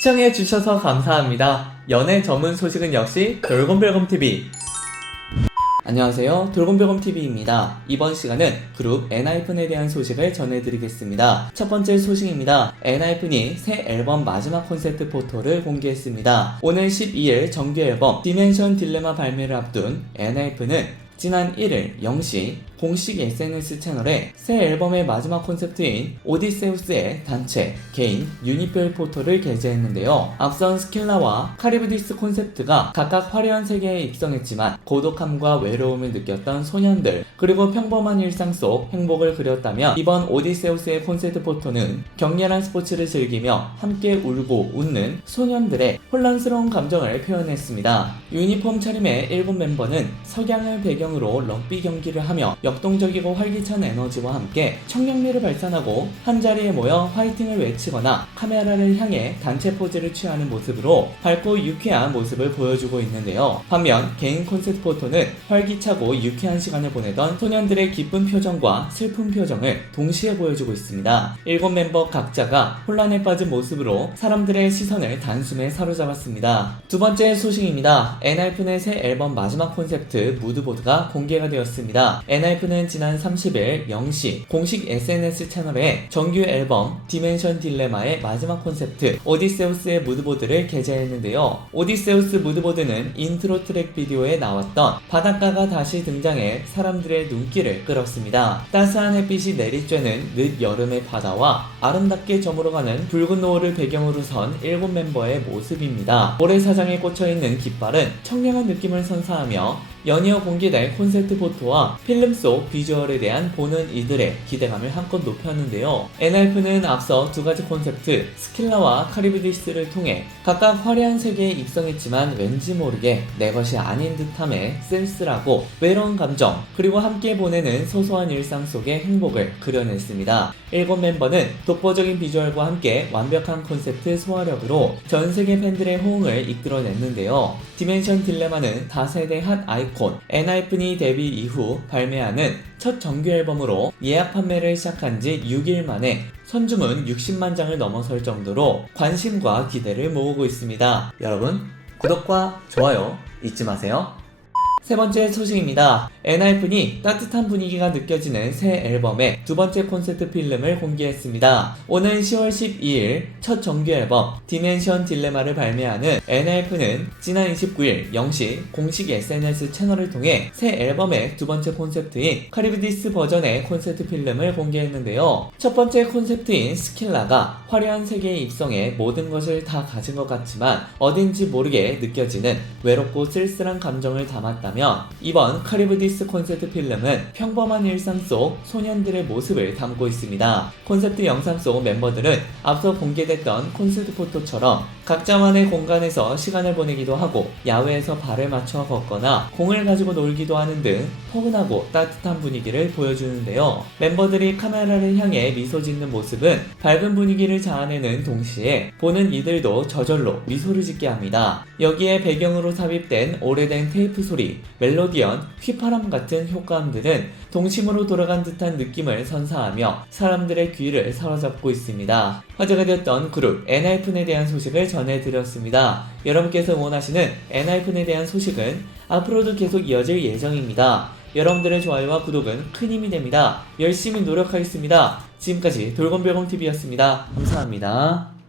시청해 주셔서 감사합니다. 연애 전문 소식은 역시 돌곰별곰 TV. 안녕하세요. 돌곰별곰 TV입니다. 이번 시간은 그룹 엔하이픈에 대한 소식을 전해드리겠습니다. 첫 번째 소식입니다. 엔하이픈이 새 앨범 마지막 콘셉트 포토를 공개했습니다. 오늘 12일 정규 앨범 디멘션 딜레마 발매를 앞둔 엔하이픈은 지난 1일 0시 공식 SNS 채널에 새 앨범의 마지막 콘셉트인 오디세우스의 단체, 개인, 유닛별 포토를 게재했는데요. 앞선 스킬라와 카리브디스 콘셉트가 각각 화려한 세계에 입성했지만 고독함과 외로움을 느꼈던 소년들, 그리고 평범한 일상 속 행복을 그렸다면 이번 오디세우스의 콘셉트 포토는 격렬한 스포츠를 즐기며 함께 울고 웃는 소년들의 혼란스러운 감정을 표현했습니다. 유니폼 차림의 일본 멤버는 석양을 배경으로 럭비 경기를 하며 역동적이고 활기찬 에너지와 함께 청량미를 발산하고 한자리에 모여 화이팅을 외치거나 카메라를 향해 단체 포즈를 취하는 모습으로 밝고 유쾌한 모습을 보여주고 있는데요. 반면 개인 콘셉트 포토는 활기차고 유쾌한 시간을 보내던 소년들의 기쁜 표정과 슬픈 표정을 동시에 보여주고 있습니다. 일곱 멤버 각자가 혼란에 빠진 모습으로 사람들의 시선을 단숨에 사로잡았습니다. 두 번째 소식입니다. 엔하이픈의 새 앨범 마지막 콘셉트 무드보드가 공개가 되었습니다. 엔하이픈 은 지난 30일 0시 공식 SNS 채널에 정규 앨범 디멘션 딜레마의 마지막 콘셉트 오디세우스의 무드보드를 게재했는데요. 오디세우스 무드보드는 인트로 트랙 비디오에 나왔던 바닷가가 다시 등장해 사람들의 눈길을 끌었습니다. 따스한 햇빛이 내리쬐는 늦 여름의 바다와 아름답게 저물어가는 붉은 노을을 배경으로 선 일곱 멤버의 모습입니다. 모래사장에 꽂혀있는 깃발은 청량한 느낌을 선사하며 연이어 공개될 콘셉트 포토와 필름 속 비주얼에 대한 보는 이들의 기대감을 한껏 높였는데요. 엔하이픈은 앞서 두 가지 콘셉트, 스킬라와 카리브디스를 통해 각각 화려한 세계에 입성했지만 왠지 모르게 내 것이 아닌 듯함의 쓸쓸하고 외로운 감정, 그리고 함께 보내는 소소한 일상 속의 행복을 그려냈습니다. 일곱 멤버는 독보적인 비주얼과 함께 완벽한 콘셉트 소화력으로 전 세계 팬들의 호응을 이끌어냈는데요. 디멘션 딜레마는 다세대 핫 아이콘 엔하이픈이 데뷔 이후 발매하는 첫 정규 앨범으로 예약 판매를 시작한 지 6일 만에 선주문 60만 장을 넘어설 정도로 관심과 기대를 모으고 있습니다. 여러분, 구독과 좋아요 잊지 마세요. 세 번째 소식입니다. 엔하이픈이 따뜻한 분위기가 느껴지는 새 앨범의 두 번째 콘셉트 필름을 공개했습니다. 오는 10월 12일 첫 정규 앨범 디멘션 딜레마를 발매하는 엔하이픈은 지난 29일 0시 공식 SNS 채널을 통해 새 앨범의 두 번째 콘셉트인 카리브디스 버전의 콘셉트 필름을 공개했는데요. 첫 번째 콘셉트인 스킬라가 화려한 세계에 입성해 모든 것을 다 가진 것 같지만 어딘지 모르게 느껴지는 외롭고 쓸쓸한 감정을 담았다 면 이번 카리브디스 콘셉트 필름은 평범한 일상 속 소년들의 모습을 담고 있습니다. 콘셉트 영상 속 멤버들은 앞서 공개됐던 콘셉트 포토처럼 각자만의 공간에서 시간을 보내기도 하고 야외에서 발을 맞춰 걷거나 공을 가지고 놀기도 하는 등 포근하고 따뜻한 분위기를 보여주는데요. 멤버들이 카메라를 향해 미소 짓는 모습은 밝은 분위기를 자아내는 동시에 보는 이들도 저절로 미소를 짓게 합니다. 여기에 배경으로 삽입된 오래된 테이프 소리, 멜로디언, 휘파람 같은 효과음들은 동심으로 돌아간 듯한 느낌을 선사하며 사람들의 귀를 사로잡고 있습니다. 화제가 되었던 그룹 엔하이픈에 대한 소식을 전해드렸습니다. 여러분께서 원하시는 엔하이픈에 대한 소식은 앞으로도 계속 이어질 예정입니다. 여러분들의 좋아요와 구독은 큰 힘이 됩니다. 열심히 노력하겠습니다. 지금까지 돌곰별곰TV였습니다. 감사합니다.